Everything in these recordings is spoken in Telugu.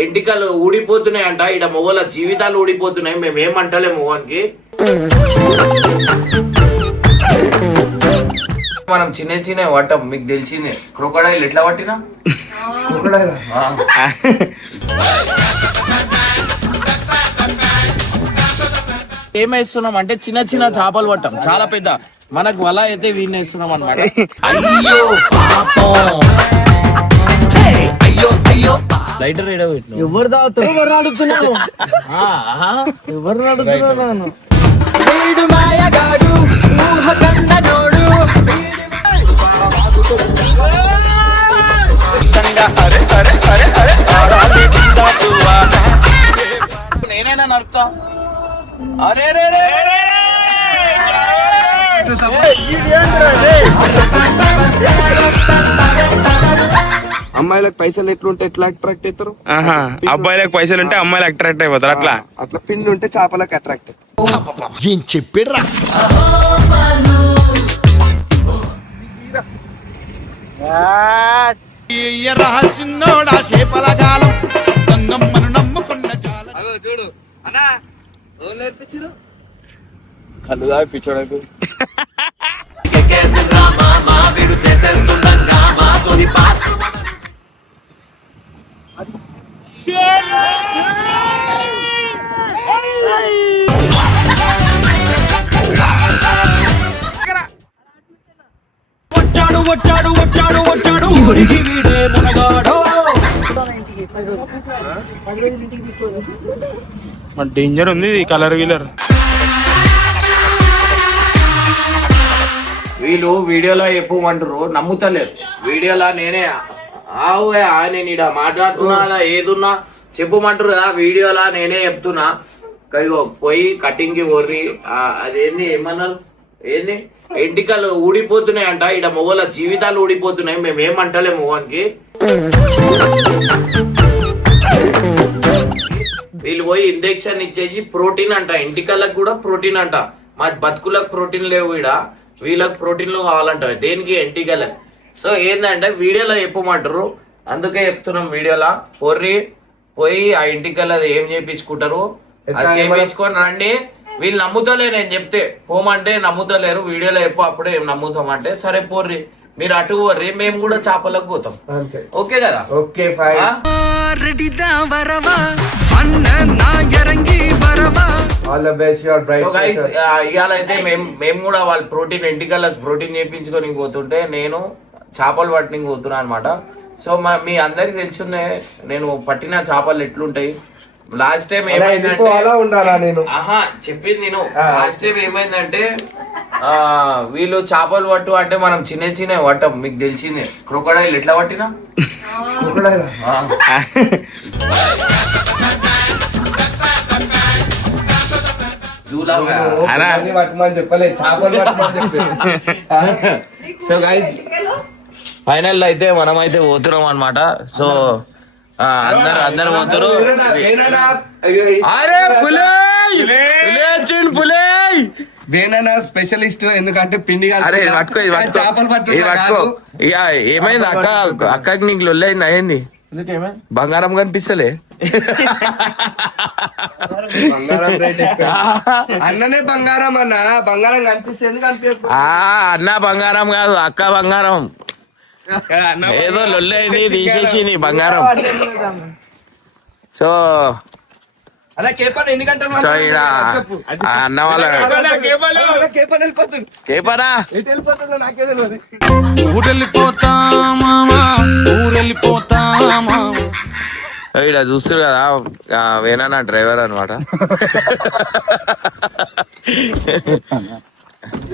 ఎంటికలు ఊడిపోతున్నాయి అంట. ఇక్కడ మొగల జీవితాలు ఊడిపోతున్నాయి. మేము ఏమంటలే మొగన్కి. మనం చిన్న చిన్న పట్టాం, మీకు తెలిసిందే. క్రొకడైల్ ఎట్లా పట్టినా ఏమేస్తున్నాం అంటే చిన్న చిన్న చేపలు పట్టాం, చాలా పెద్ద. మనకు వల అయితే వీడిని వేస్తున్నాం అనమాట. అయ్యో అయ్యో లైటర్ ఏడో పెట్టిన ఎవరు తాగుతారు, ఎవరు అడుగుతున్నాను, ఎవరు అడుగుతున్నాను. నేనైనా నడుపుతా. అరే రే రే అమ్మాయిలకు పైసలు ఎట్లుంటే ఎట్లా అట్రాక్ట్ అవుతారు? అబ్బాయిలకు పైసలు ఉంటే అమ్మాయిలు అట్రాక్ట్ అయిపోతారు. అట్లా అట్లా పిండి ఉంటే చేపలకు అట్రాక్ట్ అవుతారు. ఏం చెప్పాడురా? చూడు అన్నా నేర్పించారు కలుగా పిచ్చోడకు. డేంజర్ ఉంది కలర్ వీలర్. వీళ్ళు వీడియోలో చెప్పమంటారు, నమ్ముతలేరు. వీడియోలో నేనే నేను ఇక్కడ మాట్లాడుతున్నా ఏదున్నా చెప్పమంటారు కదా. వీడియోలా నేనే చెప్తున్నా. పోయి కటింగ్ కి ఒర్రి అదేంది ఏమన్నారు, ఏంది ఎంటికలు ఊడిపోతున్నాయి అంట. ఇక్కడ మొగల జీవితాలు ఊడిపోతున్నాయి. మేము ఏమంటలే మొగన్కి. వీళ్ళు పోయి ఇంజెక్షన్ ఇచ్చేసి ప్రోటీన్ అంట, ఎంటికలకు కూడా ప్రోటీన్ అంట. మా బతుకులకు ప్రోటీన్ లేవు, ఈడ వీళ్ళకి ప్రోటీన్లు కావాలంట. దేనికి? ఎంటికలకు. సో ఏంటంటే వీడియోలో చెప్పమంటారు, అందుకే చెప్తున్నాం. వీడియోలో పోయి ఆ ఎంటికలు అది ఏం చేయించుకుంటారు, అది చేయించుకొని రండి. వీళ్ళు నమ్ముతలేరు, నేను చెప్తే పోమంటే నమ్ముతలేరు. వీడియోలో చెప్పు, అప్పుడే ఏం నమ్ముతామంటే సరే పోర్రి, మీరు అటు పోర్రి, మేము కూడా చేపలకు పోతాం. ఓకే కదా? Okay fine. ఇవాళ అయితే మేము కూడా వాళ్ళు ప్రోటీన్ ఎంటికలకు ప్రోటీన్ చేయించుకొని పోతుంటే నేను చేపలు పట్టడానికి పోతున్నా అనమాట. సో మీ అందరికి తెలిసిందే నేను పట్టిన చేపలు ఎట్లుంటాయి. లాస్ట్ టైం ఏమైందంటే చెప్పింది నేను. లాస్ట్ టైం ఏమైందంటే వీళ్ళు చేపలు పట్టు అంటే మనం చిన్న చిన్న పట్టాం, మీకు తెలిసిందే. క్రొకడైల్ ఎట్లా పట్టినా సో గైస్ ఫైనల్ అయితే మనం అయితే పోతున్నాం అనమాట. సో అందరు పోతారు. అరే వేణనా స్పెషలిస్ట్, ఎందుకంటే పిండి చేపలు పట్టు. ఇక ఏమైంది అక్కకి నీకు లొల్లైంది అయింది? బంగారం కనిపిస్తలే. బంగారం రేట్ అన్ననే బంగారం అన్న, బంగారం కనిపిస్తుంది. అన్న బంగారం కాదు, అక్క బంగారం. ఏదో లొల్లైంది తీసేసి బంగారం. సో అలా కేపన్ ఎన్ని గంటలు అన్న వాళ్ళ కేపనా ఇక్కడ చూస్తారు కదా, వేనా డ్రైవర్ అనమాట.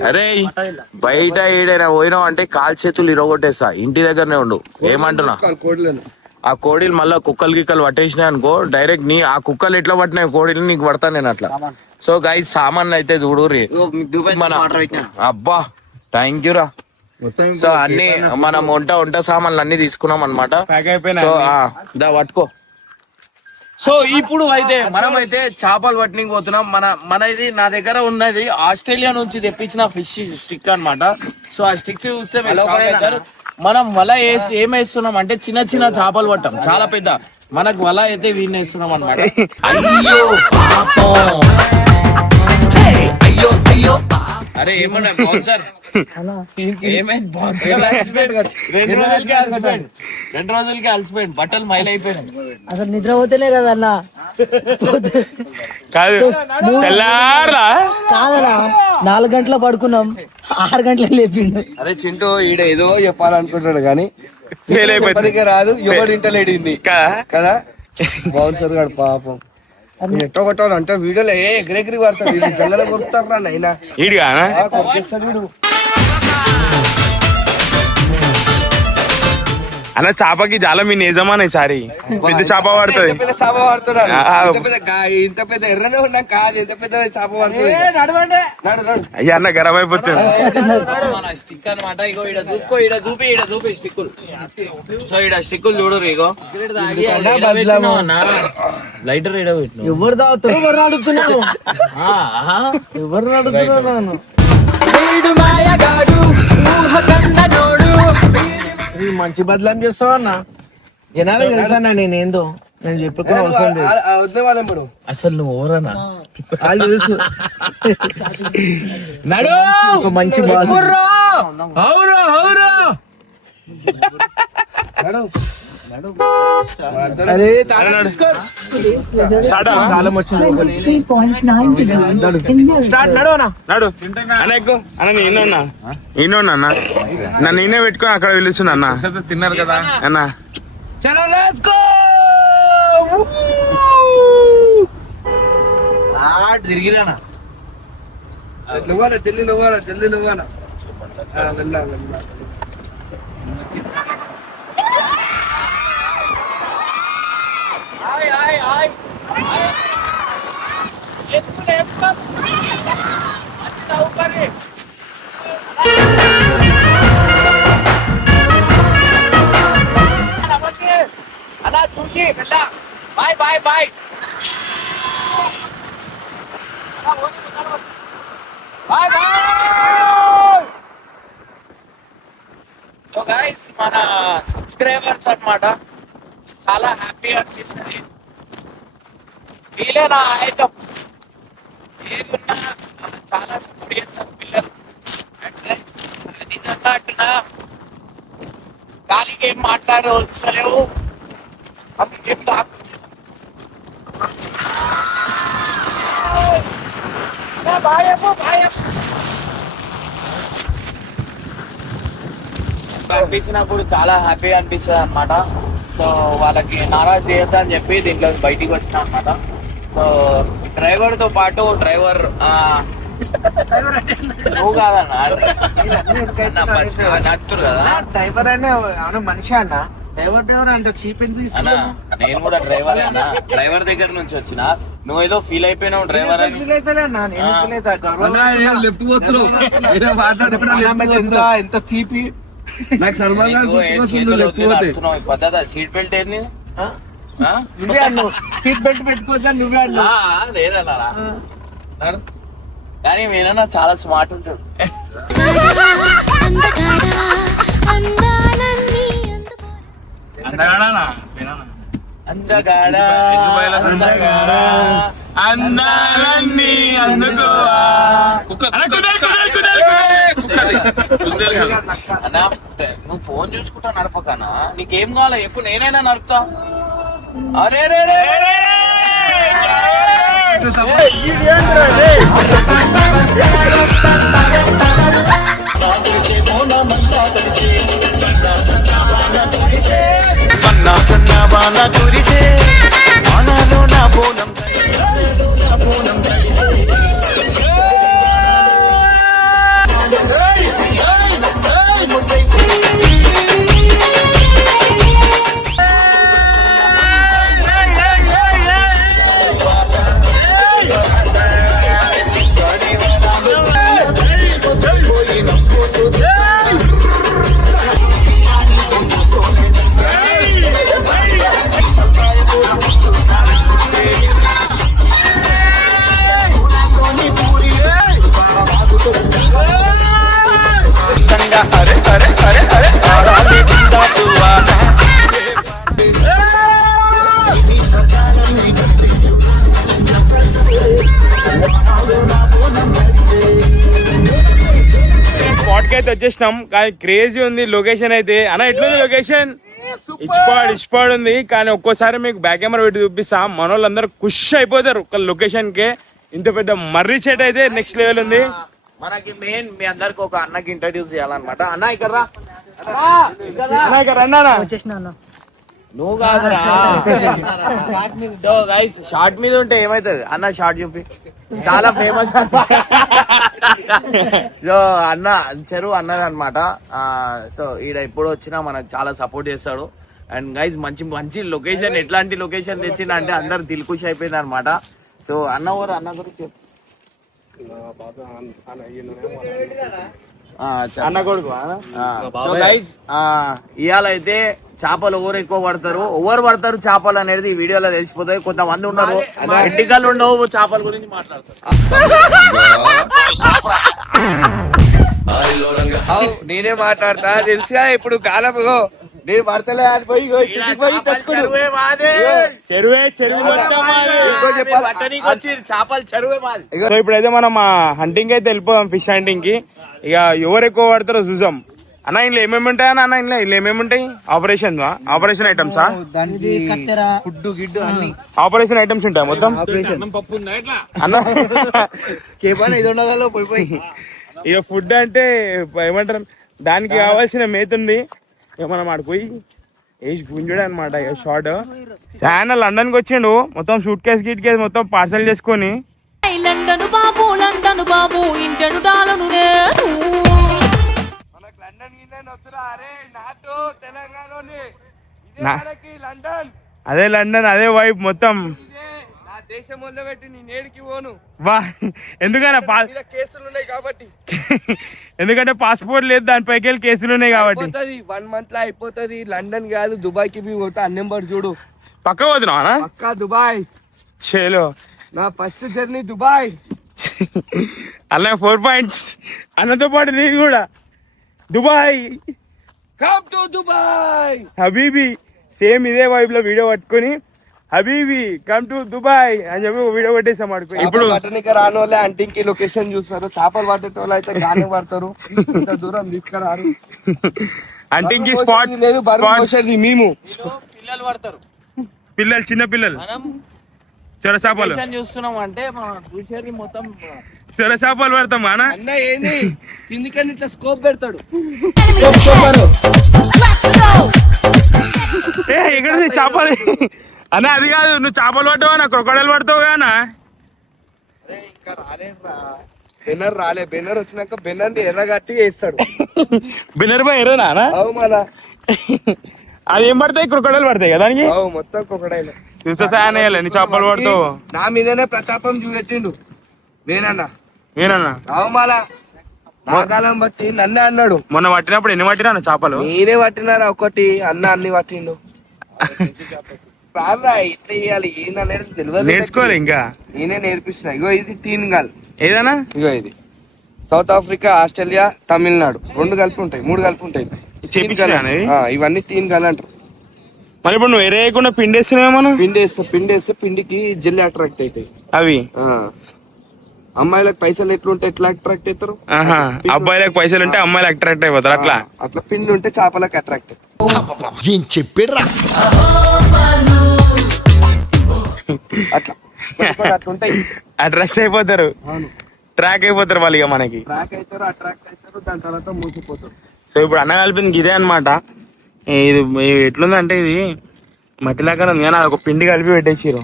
అరే బయట ఏడైనా పోయినావు అంటే కాలు చేతులు ఇరగొట్టేస్తా. ఇంటి దగ్గరనే ఉండు. ఏమంటున్నా, ఆ కోడీలు మళ్ళా కుక్కలు గిక్కలు పట్టేసినాయి అనుకో, డైరెక్ట్ ఆ కుక్కలు ఎట్లా పట్టినాయి కోడీలు నీకు పడతాను నేను అట్లా. సో గైస్ సామాన్లు అయితే చూడుర్రి. అబ్బా థ్యాంక్ యూ రా. సో అన్ని మనం వంట సామాన్లు అన్ని తీసుకున్నాం అనమాట. సో పట్టుకో. సో ఇప్పుడు అయితే మనం అయితే చేపలు పట్టడానికి పోతున్నాం. మనది నా దగ్గర ఉన్నది ఆస్ట్రేలియా నుంచి తెప్పించిన ఫిష్ స్టిక్ అన్నమాట. సో ఆ స్టిక్ చూస్తే మనం వల వేసి ఏమేస్తున్నాం అంటే చిన్న చిన్న చేపలు పట్టాం, చాలా పెద్ద. మనకు వల అయితే వీణేస్తున్నాం అనమాట. అరే ఏమన్నా బౌన్సర్ ఏమైంది బౌన్సర్ అలసిపోయాడు. 2 రోజులకి అలసిపోయాడు. బట్టలు మైలైపోయినాయి. అసలు నిద్ర పోతేనే కదా అన్న. కాదు తెల్లారా కాదనా 4 గంటల పడుకున్నాం, 6 గంటలకు లేపిండు. అరే చింటూ ఈడ ఏదో చెప్పాలనుకుంటాడు కానీ ఫెయిల్ అయిపోయింది. చెప్పడానికే రాదు, ఎవడు ఇంటలేడింది కదా. బౌన్సర్ గాడు పాపం ఎట్టో కొట్టాడు అంటే వీడియోలో ఎగరెగిరి పడతాడు. ఇది జల్లెల కొరుకుతారు రా నైనా ఈడిగా కొరికేస్తాడు వీడు. అన్న చేపకి చాలా మీ నిజమానే ఈసారి పెద్ద చేప పడుతుంది. పెద్ద చేప పడుతున్నాడు. ఇంత పెద్ద ఎర్రనే ఉన్నా కాదు, ఎంత పెద్ద చేప పడుతుంది. నడు నడు. అయ్యా అన్న గరం అయిపోతుంది. మన స్టిక్ అనమాట. ఇగో ఈడ చూసుకో, ఈడ చూపి స్టిక్కులు. సో ఈడ స్టిక్కులు చూడరు. ఇగో లైటర్ ఈడ పెట్టిన ఎవరు తాగుతారు, ఎవరు అడుగుతున్నాను, ఎవరు అడుగుతున్నాను. మంచి బదలాం చేస్తావు అన్న. జనాలు తెలుసా నేనేందో, నేను చెప్పుకునే అవసరం లేదు. వద్దే వాళ్ళం ఇప్పుడు. అసలు నువ్వు ఓరనా వాళ్ళు తెలుసు. నడు ఒక మంచి బాల్. అరే కాలం వచ్చింది. స్టార్ట్ నడు అన్న. నడు అన్న ఎక్కువ అన్న నేనున్నా అన్న నన్ను నేనే పెట్టుకొని అక్కడ పిలుస్తున్నా అన్న. తిన్నారు కదా అన్న చలో లెట్స్ గో. తిరిగిరానా నువ్వాలా జల్లి నువ్వాలా వెళ్ళా అలా చూసి వెళ్ళా. Bye bye bye. Bye bye. So guys మన సబ్స్క్రైబర్స్ అన్నమాట, చాలా హ్యాపీ అనిపిస్తుంది. వీలేనా అయితే ఏదున్నా చాలా సపోర్ట్ చేస్తారు పిల్లలు. నిజంగా అంటున్నా, గాలికి ఏం మాట్లాడవచ్చలేవు. ఏం అనిపించినప్పుడు చాలా హ్యాపీ అనిపిస్తుంది అనమాట. సో వాళ్ళకి నారాజ్ చేయొద్దని చెప్పి దీంట్లో బయటికి వచ్చిన అనమాట. సో డ్రైవర్ తో పాటు డ్రైవర్ నువ్వు కాదన్న బస్సు నడుతురు కదా. డ్రైవర్ అనే మనిషి అన్న. డ్రైవర్ అంత చీప్ ఎందుకు అన్న నేను కూడా డ్రైవర్ అన్న. డ్రైవర్ దగ్గర నుంచి వచ్చిన నువ్వు ఏదో ఫీల్ అయిపోయినావు డ్రైవర్ అని. లెఫ్ట్ పోతున్నావు ఎంత తీపి. నాకు సల్మాన్ గారు పద్ధతి సీట్ బెల్ట్ ఏంది? నువ్వే అన్నావు సీట్ బెల్ట్ పెట్టుకోవద్దా, నువ్వే అన్నావు. లేదన్నారా? కానీ మీరన్నా చాలా స్మార్ట్ ఉంటాడు. అందాలన్నీ అందుకోవా. అన్నా నువ్వు ఫోన్ చూసుకుంటా నడపకనా? నీకేం కావాలా ఎప్పుడు నేనైనా నడుపుతా. అరే రే రే సన్నా సన్నా బాణ కురిసే మనలో నా బోనం కి అయితే వచ్చేసినాం. కానీ క్రేజీ ఉంది లొకేషన్ అయితే. అన్న ఎట్లుంది లొకేషన్? ఇచ్చిపాడు ఉంది. కానీ ఒక్కోసారి మీకు బ్యాక్ కెమెరా పెట్టి చూపిస్తా, మన వాళ్ళందరూ ఖుష్ అయిపోతారు ఒక లొకేషన్ కి. ఇంత పెద్ద మర్రి చెట్ అయితే నెక్స్ట్ లెవెల్ ఉంది. మనకి మెయిన్ మీ అందరికి ఒక అన్నకి ఇంట్రడ్యూస్ చేయాలన్నమాట. అన్న ఇక్కడ రా. నువ్వు కాదురా. సో గైస్ షార్ట్ మీద ఉంటే ఏమైతుంది అన్న? షార్ట్ చూపి. చాలా ఫేమస్. సో అన్న చెరువు అన్నది అనమాట. సో ఈడ ఎప్పుడు వచ్చినా మనకు చాలా సపోర్ట్ చేస్తాడు. అండ్ గైస్ మంచి మంచి లొకేషన్, ఎట్లాంటి లొకేషన్ తెచ్చిండ అంటే అందరు దిల్కుష్ అయిపోయింది అనమాట. సో అన్న ఊరు అన్న గురించి అన్న కొడుకు. సో గైస్ ఇవాళ అయితే చేపలు ఎవరు ఎక్కువ పడతారు, ఎవరు పడతారు చేపలు అనేది ఈ వీడియోలో తెలిసిపోతాయి. కొంతమంది ఉన్నారు ఎంటికలు ఉండవు చేపల గురించి మాట్లాడతారు. నేనే మాట్లాడతా తెలుసుగా. ఇప్పుడు కాలం నేను పడతలే అని పోయి చెరువే చేపలు చెరువే మాది. సో ఇప్పుడైతే మనం హంటింగ్ అయితే వెళ్ళిపోదాం, ఫిష్ హంటింగ్ కి. ఇక ఎవరు ఎక్కువ పడతారో చూద్దాం. అన్న ఇంట్లో ఏమేమి ఉంటాయి అన్న? ఇంట్లో ఏమేమి ఉంటాయి? ఆపరేషన్ ఐటమ్సా? ఫుడ్ గిడ్డు అన్ని ఆపరేషన్ ఐటమ్స్ ఉంటాయి మొత్తం అన్న. ఇక ఫుడ్ అంటే ఏమంటారు, దానికి కావాల్సిన మేత ఉంది. ఇక మనం ఆడిపోయి వేసి గుంజుడు అనమాట. ఇక షార్ట్ శానా లండన్ కి వచ్చిండు, మొత్తం సూట్ కేసు గిట్ కేసు మొత్తం పార్సల్ చేసుకొని. లండను బాబు ఇంటను డాలను అదే లండన్, అదే వైబ్ మొత్తం. దేశం మొదలుపెట్టి నేను ఏడికి పోను. వా ఎందుకన్నా కేసులు ఉన్నాయి కాబట్టి. ఎందుకంటే పాస్పోర్ట్ లేదు, దానిపైకి వెళ్ళి కేసులు ఉన్నాయి కాబట్టి. 1 month లో అయిపోతుంది. లండన్ కాదు దుబాయ్ కి పోతా. నెంబర్ చూడు పక్క పోతున్నావా? పక్కా దుబాయ్. చేలో నా ఫస్ట్ జర్నీ దుబాయ్. అలా 4 points అన్నతో పాటు నేను కూడా Dubai. Come to Dubai habibi. Same ఇదే వైబ్ లో వీడియో పట్టుకొని హబీబీ కమ్ టు దుబాయ్ అని చెప్పి వీడియో పెట్టేసాం. ఇప్పుడు పట్టణిక రాని వాళ్ళే అంటింకి లొకేషన్ చూస్తారు. చేపలు పట్టేట వాళ్ళు అయితే గానే పడతారు. ఇంత దూరం తీసుకురారు. అంటింకి స్పాట్ లేదు. మేము పిల్లలు పడతారు, పిల్లలు చిన్న పిల్లలు చొర చేపలు చూస్తున్నాం అంటే చూసేది మొత్తం చొర చేపలు పడతాం అన్న. అన్న ఏంది కిందికని ఇట్లా స్కోప్ పెడతాడు. ఎక్కడ చేపలు అన్న? అది కాదు, నువ్వు చేపలు పట్టావా? నా క్రొకడైల్ పడతావు కానా? ఇంకా రాలేదురా. బెన్నర్ రాలే. బెన్నర్ వచ్చినాక బెన్నర్ ఎర్రగట్టి వేస్తాడు. బెన్నర్ బా ఎర్రనా? అవు మళ్ళా అది ఏం పడతాయి? క్రొకడైల్ పడతాయి కదా దానికి. అవు మొత్తం క్రొకడైల్. చూసా సాయన నీ చేపలు పడతావు. నా మీదనే ప్రతాపం చూపెట్టిండు వేనన్నా. అవు మళ్ళా నాగాలం బట్టి నన్నే అన్నాడు. మొన్న పట్టినప్పుడు ఎన్ని పట్టినా చేపలు? నేనే పట్టినారా ఒకటి, అన్న అన్ని పట్టిండు. రారా ఇట్లా చేయాలి ఏందనేది తెలియదు. నేర్చుకోవాలి ఇంకా. నేనే నేర్పిస్తున్నా. ఇగో ఇది 3 గాల్. ఏదన్నా? ఇగో ఇది సౌత్ ఆఫ్రికా, ఆస్ట్రేలియా, తమిళనాడు 2 కలిపి ఉంటాయి, 3 కలిపి ఉంటాయి. ఇవన్నీ 3 గాల్ అంటారు. మరి ఇప్పుడు నువ్వు ఎరేయకుండా పిండేస్తున్నావేమో? పిండేస్తే పిండికి జెల్ అట్రాక్ట్ అవుతాయి అవి. అమ్మాయిలకు పైసలు ఎట్లుంటాయి ఎట్లా అట్రాక్ట్ అవుతారు? అబ్బాయిలకు పైసలు ఉంటే అమ్మాయిలు అట్రాక్ట్ అయిపోతారు. అట్లా పిండి ఉంటే చేపలకు అట్రాక్ట్ అవుతాయి. ఏం చెప్పాడురా? అట్లా అట్లుంటాయి. అట్రాక్ట్ అయిపోతారు, ట్రాక్ అయిపోతారు వాళ్ళు. ఇక మనకి ట్రాక్ అవుతారు, అట్రాక్ట్ అవుతారు, దాని తర్వాత మూసిపోతారు. సో ఇప్పుడు అన్న కలిపింది ఇదే అనమాట. ఇది ఎట్లుందంటే ఇది మట్టి లాగా ఉంది కానీ అది ఒక పిండి కలిపి పెట్టేసారు.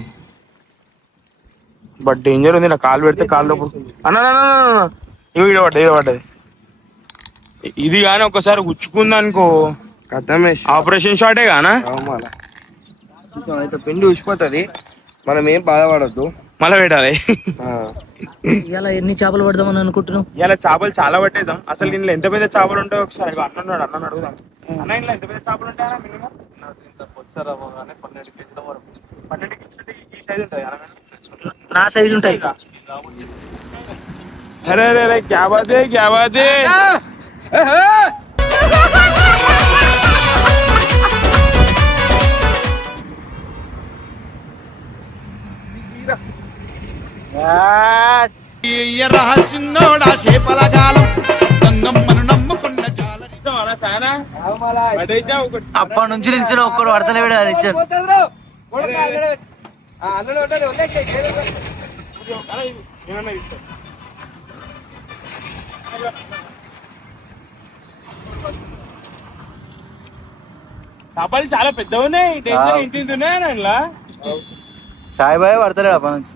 బట్ డేంజర్ ఉంది. నా కాలు పెడితే కాలు లోపు అన్న ఇవి పడ్డది. ఇది కానీ ఒకసారి గుచ్చుకుందనుకో ఆపరేషన్ షాటే గానా. అయితే పిండి ఉసిపోతుంది, మనం ఏం బాధపడద్దు. మళ్ళీ పెట్టాలి. ఇలా ఎన్ని చేపలు పడదామని అనుకుంటున్నాం? ఇలా చేపలు చాలా పట్టేద్దాం. అసలు దీనిలో ఎంత పెద్ద చేపలు ఉంటాయో ఒకసారి అన్న అడుగుదాం. అన్న ఇంట్లో ఎంత పెద్ద చేపలు ఉంటాయా మినిమం? 12 కేజీల వరకు. 12 కేజీలు ఈ సైజ్ ఉంటాయి. నా సైజ్ ఉంటాయి. అరే అరే క్యా బాత్ హై. చిన్నోడా చేపల కాలం గంగమ్మను నమ్ముకో చాలా ఆమలా పడేసినా ఒకటి అప్పటి నుంచి నిల్చుని ఒక్కడు పడతలేడు అది ఇచ్చారు. పోతుంది బ్రో కొడుకు అన్నలో ఉంటుంది ఏమన్నా ఇస్తా చేపలు చాలా పెద్దగా ఉన్నాయి. డేంజర్ ఇంటి ఉన్నాయి ఇలా సాయిబాయి పడతలేడు అప్పటి నుంచి.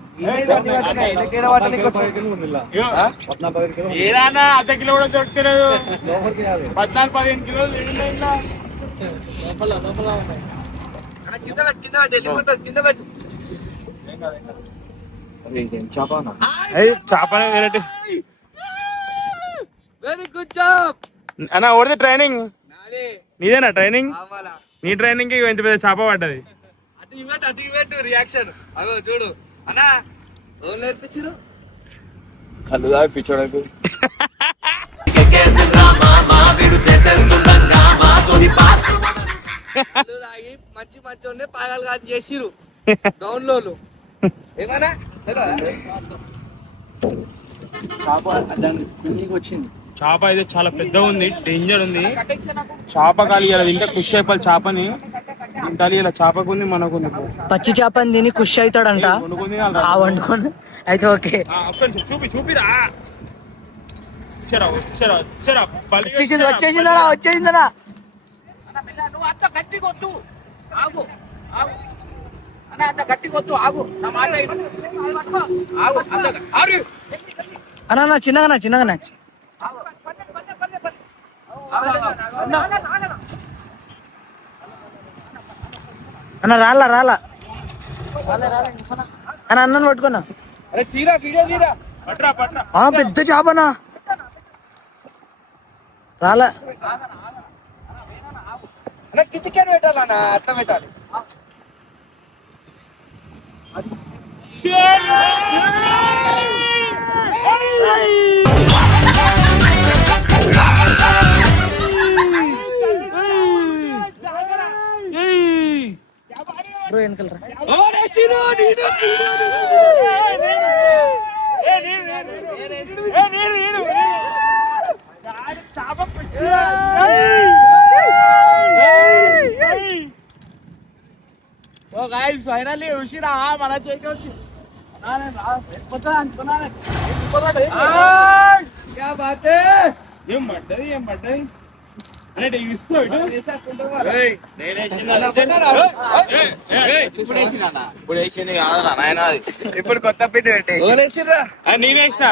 ఏదన్నా అర్ధ కిలో కూడా దొరకలేదు. 14-15 కిలోలు ఏడున్నాయి ఇలా. చేపనే వెరైటీ. వెరీ గుడ్ జాబ్ అన్న ఓడితే ట్రైనింగ్ నీదేనా ట్రైనింగ్? నీ ట్రైనింగ్ కి ఇంత పెద్ద చేప పడ్డది. అటు ఇవ్వట్టు రియాక్షన్ అగో చూడు అన్నా ఎవరు నేర్పించారు కళ్ళు దాకా పిచ్చోడైపు తాగి మంచి మంచి పాగాలు కాదు చేసిరు డౌన్లోలు ఏమన్నా వచ్చింది చేప అయితే చాలా పెద్దగా ఉంది, డేంజర్ ఉంది. చేప కాలి తింటే ఖుషి అయిపోయి చేపని తింటాలి. ఇలా చేపకు ఉంది మనకు ఉంది. పచ్చి చేపని తిని ఖుషి అవుతాడంట. వండుకొని అయితే ఓకే. చూపిరా వచ్చేసిందరా. నువ్వు అంత గట్టి కొట్టు ఆగు ఆగు అన్న అంత గట్టి కొట్టు ఆగు నా మాట ఆగు అన్న చిన్నగా అన్న రాలా అన్న అన్నను పట్టుకున్నా. అరే తీరా వీడియో తీరా పెద్ద చేపనా రాలా. అన్న కిందికే పెట్టాలన్నా అట్లా పెట్టాలి. సో గైస్ ఫైనల్లీ ఉషిరా మన చేతికి వచ్చి ఏం పడ్డది అంటే ఇస్తున్నావు ఇప్పుడు వేసింది కాదరా నాయన, ఇప్పుడు కొత్త పిండి పెట్టి నేనేసిన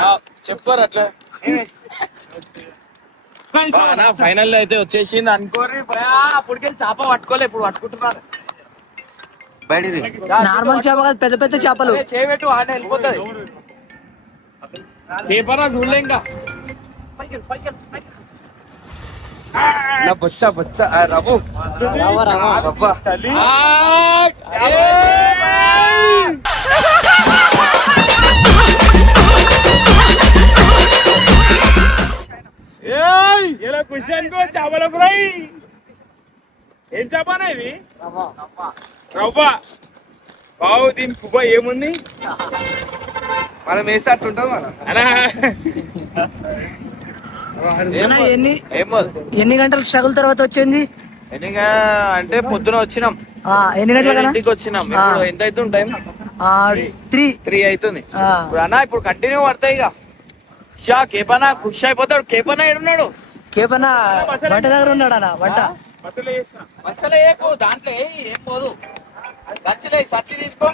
చెప్పుకోరు అట్లా. ఫైనల్ అయితే వచ్చేసింది అనుకోరి. అప్పటికే చేప పట్టుకోలే, ఇప్పుడు పట్టుకుంటున్నారు. నార్మల్ చేప కాదు, పెద్ద పెద్ద చేపలు. చేయబెట్టు ఆడ వెళ్ళిపోతుంది. పేపర్ చూడలే ఇంకా. నా బొచ్చ రవ్వు రవ్వ ఇలా ఖుషి అనుకో. చేపల ఫ్రై ఏం చేపనా ఇది? రవ్వ బావు. దీని పువ్వ ఏముంది మనం వేసేట్టుంటాం మనం. ఎన్ని గంటల స్ట్రగుల్ తర్వాత వచ్చింది? అంటే పొద్దున వచ్చినాం, ఎన్ని గంటల ఇంటికి వచ్చినాం. ఇప్పుడు ఎంత అవుతుంది టైం? 3 అవుతుంది. ఇప్పుడు అన్న ఇప్పుడు కంటిన్యూ పడతాయి ఇక. కేపనా ఖుషి అయిపోతాడు. కేపనా ఏడున్నాడు? కేపనా వంట దగ్గర ఉన్నాడు అన్న. వంట మసలే దాంట్లో ఏం పోదు. సచ్చిలే సచ్చి తీసుకో.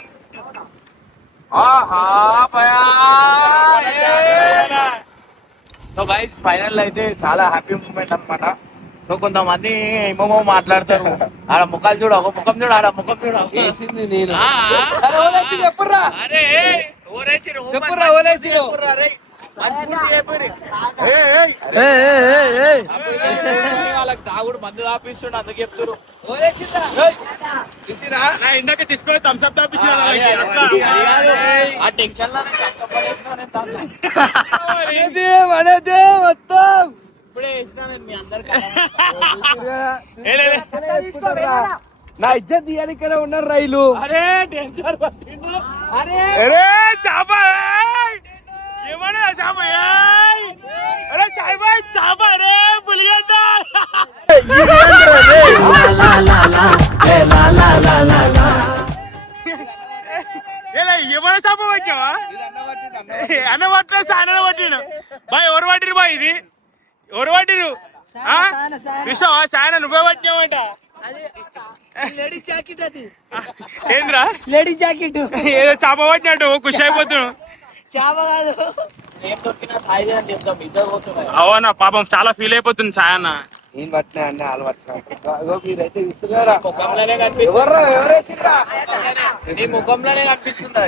సో గైస్ ఫైనల్ అయితే చాలా హ్యాపీ మూమెంట్ అన్నమాట. సో కొంతమంది ఏమో మాట్లాడతారు. ఆడ ముఖాలు చూడు, ఒక ముఖం చూడు, ఆడ ముఖం చూడు. చెప్పుర్రా వాళ్ళకి తాగుడు మందు తాపిస్తుండే, అందుకు చెప్తారు. ఇందాక తీసుకొని థమ్స్అప్ తాపించిన ఆ టెన్షన్ మనదే మొత్తం ఇప్పుడే వేసిన నేను మీ అందరికి. నా ఇజ్జత్ తీయాలి ఉన్నారు రైలు. అరే టెన్షన్ పట్టిండు. అరే చేప ఏమన్నా చేప? అరే చాయ్ బాయ్ చేప. అరే పులిగడ్డ ఏమైనా చేప పట్టినావా అన్న పట్టలేదు సాయన పట్టిను బాయ్ ఎవరు పట్టిరు బాయ్ ఇది ఎవరు పట్టిరు విషవా సాయన నువ్వే పట్టినావంట లేడీస్ జాకెట్ అది ఏంద్రా లేడీస్ జాకెట్ ఏదో చేప పట్టినట్టు ఖుషి అయిపోతున్నావు చాప కాదు అవునా పాపం చాలా ఫీల్ అయిపోతుంది సాయన్న నేను పట్టినా అన్న వాళ్ళు పట్టినా మీరైతే ఇస్తున్నారా ముఖంలోనే కనిపిస్తుంది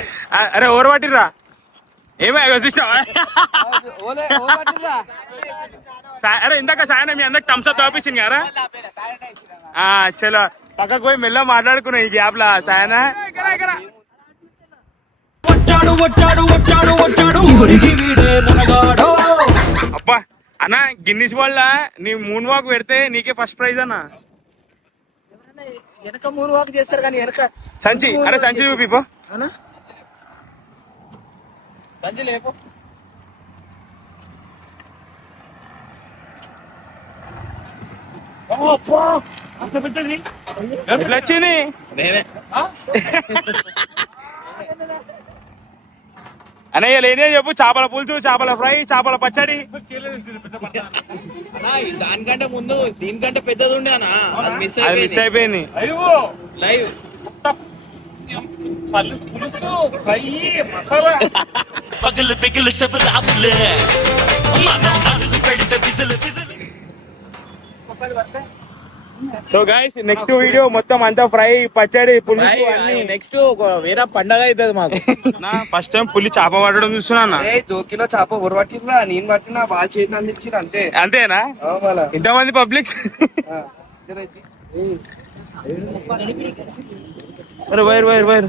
అరే ఎవరు పట్టిర్రా ఏమో చూసావా అరే ఇందాక సాయన మీ అందరికి థమ్స్అప్ తాపించింది కదా చలో పక్కకు పోయి మెల్ల మాట్లాడుకున్నాం ఈ గ్యాప్ లా సాయన అబ్బా అన్న గిన్నిస్ వల్ల నీ మూన్ వాక్ పెడితే నీకే ఫస్ట్ ప్రైజ్ అన్న వెనక 3 వాక్ చేస్తారు కానీ వెనక సంచి అరే సంచి చూపిపో సంచి లేపు ఎట్లా వచ్చింది అన్నయ్య లేనే చెప్పు చేపల పులుసు చేపల ఫ్రై చేపల పచ్చడి దానికంటే ముందు దీనికంటే పెద్దది ఉండే అన్న అది మిస్ అయిపోయింది లైవ్ పులుసు ఫ్రై మసాలా పగలు పెగలు శబరాబులే అడుగు పెడితే పిసలు పిసలు సో గైస్ నెక్స్ట్ వీడియో మొత్తం అంతా ఫ్రై పచ్చడి పులుసు నెక్స్ట్ వేరే పండగ అవుతుంది మాకు ఫస్ట్ టైం పులి చేప పట్టడం చూస్తున్నా జోకిలో చేప ఊరు పట్టిరా నేను పట్టినా వాళ్ళు చేతి అందించిన అంతే అంతేనా ఇంతమంది పబ్లిక్ వైర్ వైర్ వైర్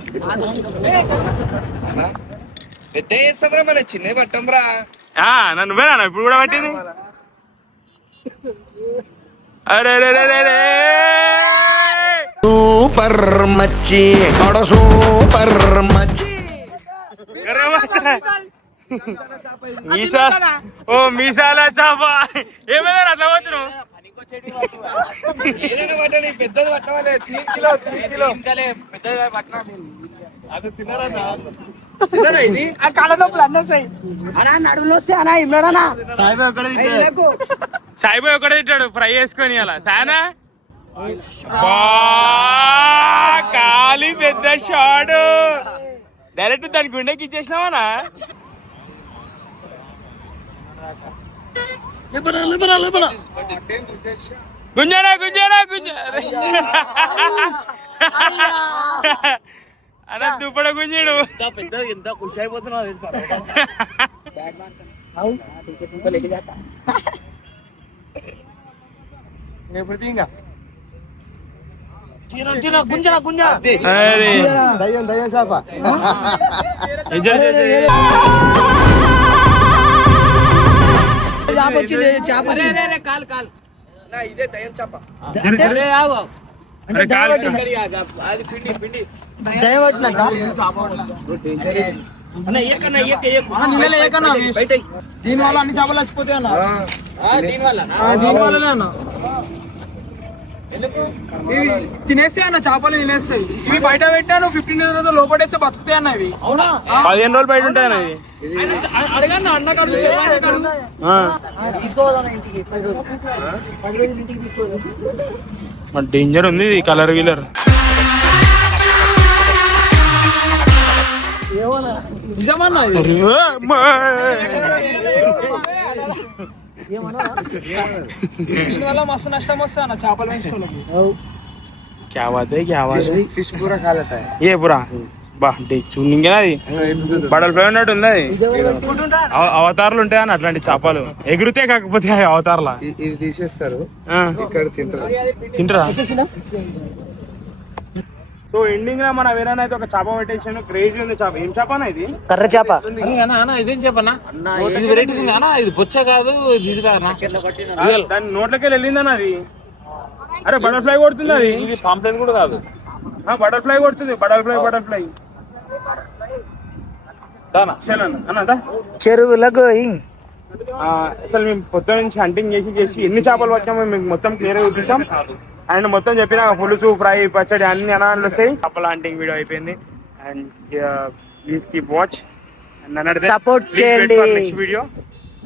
పెద్ద చేస్తాం మన చిన్న పట్టంరా నన్ను వేనా ఇప్పుడు కూడా పట్టింది అరే సూపర్ మచ్చి సూపర్ మచ్చి మీసాల చేప ఏమైనా అట్లా పోతున్నావు ఏదైనా పట్టండి పెద్దది పట్టవాలి 3 కిలో పెద్దది పట్టినా అది తినరా ఇది ఆ కాళ్ళ నొప్పులు అన్నీ వస్తాయి అనా నడుములు వస్తాయి అనా ఇమ్మడనా సాయిబాయ్ ఒకటే తింటాడు ఫ్రై చేసుకొని అలా సానా కాలి పెద్ద షాడు డైరెక్ట్ దాని గుండెకి ఇచ్చేసినావనా గుంజాడా గుంజాడా అలా దుప్పడ గుంజాడు పెద్దది ఎంత ఖుషి అయిపోతున్నావు ఇదే దయ్యం చేప అది పిండి పిండి దీని వల్ల అన్ని చేపలు వచ్చిపోతాయి అన్న దీని వల్ల ఇవి తినేస్తాయి అన్న చేపలు తినేస్తాయి ఇవి బయట పెట్టాను 15 days తర్వాత లోపడేస్తే బతుకుతాయి అన్న ఇవి 15 రోజులు బయట ఉంటాయి అన్నది అడగండి అన్న కాదు డేంజర్ ఉంది ఇది కలర్ వీలర్ నిజమన్నా దీనివల్ల మస్తు నష్టం వస్తుంది అన్న చేపలు పెంచుకోవాలి क्या बात है क्या बात है फिश पूरा खा लेता है ये पूरा బా చూడనికేనా అది బడల్ ఫ్రై ఉన్నట్టు ఉంది అది అవతారాలు ఉంటాయి అని అట్లాంటి చేపలు ఎగురుతే కాకపోతే అవతారాల ఇవి తీసేస్తారు ఇక్కడ తింటారా సో ఎండింగ్ లో మన వేరేనా అయితే ఒక చేప పెట్టేసాను క్రేజీ ఉంది చేప ఏం చేప అన్న ఇది కర్ర చేప ఇదేం చెప్పనా ఇది వెరైటీ అన్నా ఇది బొచ్చ కాదు ఇది కాదు దాని నోట్లకి వెళ్ళిందన్న అది అరే బటర్ఫ్లై కొడుతుంది అది ఇది పాంప్లెట్ కూడా కాదు బటర్ఫ్లై కొడుతుంది బటర్ఫ్లై దానా అన్నదా చెరువుల గోయింగ్ అసలు మేము పొద్దు నుంచి హంటింగ్ చేసి ఎన్ని చేపలు పట్టామో మీకు మొత్తం క్లియర్గా చూపిస్తాం. అండ్ మొత్తం చెప్పిన పులుసు ఫ్రై పచ్చడి అన్ని అనాలు వస్తాయి. చేపల హంటింగ్ వీడియో అయిపోయింది. And please keep watch and Support చేయండి. Next video.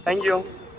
Thank you.